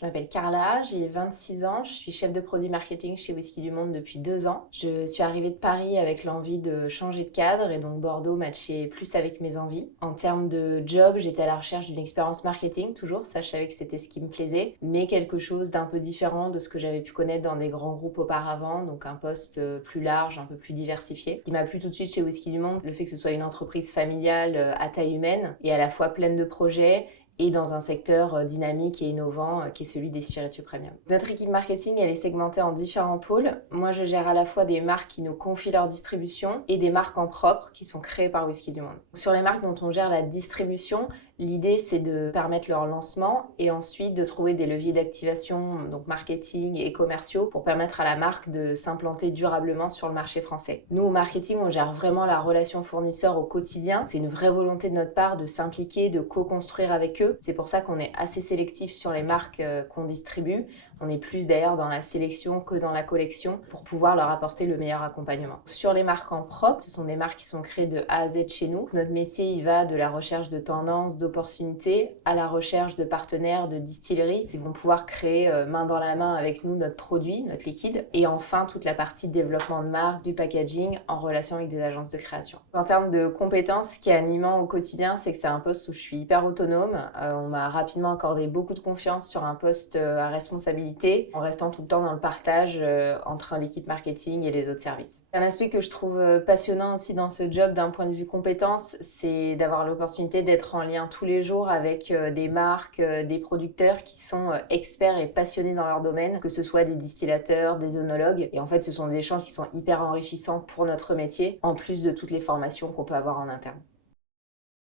Je m'appelle Carla, j'ai 26 ans, je suis chef de produit marketing chez Whisky du Monde depuis 2 ans. Je suis arrivée de Paris avec l'envie de changer de cadre et donc Bordeaux matchait plus avec mes envies. En termes de job, j'étais à la recherche d'une expérience marketing, toujours, ça je savais que c'était ce qui me plaisait, mais quelque chose d'un peu différent de ce que j'avais pu connaître dans des grands groupes auparavant, donc un poste plus large, un peu plus diversifié. Ce qui m'a plu tout de suite chez Whisky du Monde, c'est le fait que ce soit une entreprise familiale à taille humaine et à la fois pleine de projets et dans un secteur dynamique et innovant qui est celui des spiritueux premium. Notre équipe marketing, elle est segmentée en différents pôles. Moi, je gère à la fois des marques qui nous confient leur distribution et des marques en propre qui sont créées par Whisky du Monde. Sur les marques dont on gère la distribution, l'idée, c'est de permettre leur lancement et ensuite de trouver des leviers d'activation, donc marketing et commerciaux, pour permettre à la marque de s'implanter durablement sur le marché français. Nous, au marketing, on gère vraiment la relation fournisseur au quotidien. C'est une vraie volonté de notre part de s'impliquer, de co-construire avec eux. C'est pour ça qu'on est assez sélectif sur les marques qu'on distribue. On est plus d'ailleurs dans la sélection que dans la collection pour pouvoir leur apporter le meilleur accompagnement. Sur les marques en propre, ce sont des marques qui sont créées de A à Z chez nous. Notre métier, il va de la recherche de tendances, d'opportunités, à la recherche de partenaires, de distilleries qui vont pouvoir créer main dans la main avec nous notre produit, notre liquide. Et enfin, toute la partie développement de marque, du packaging en relation avec des agences de création. En termes de compétences, ce qui est animant au quotidien, c'est que c'est un poste où je suis hyper autonome. On m'a rapidement accordé beaucoup de confiance sur un poste à responsabilité en restant tout le temps dans le partage entre l'équipe marketing et les autres services. Un aspect que je trouve passionnant aussi dans ce job d'un point de vue compétence, c'est d'avoir l'opportunité d'être en lien tous les jours avec des marques, des producteurs qui sont experts et passionnés dans leur domaine, que ce soit des distillateurs, des œnologues. Et en fait, ce sont des échanges qui sont hyper enrichissants pour notre métier, en plus de toutes les formations qu'on peut avoir en interne.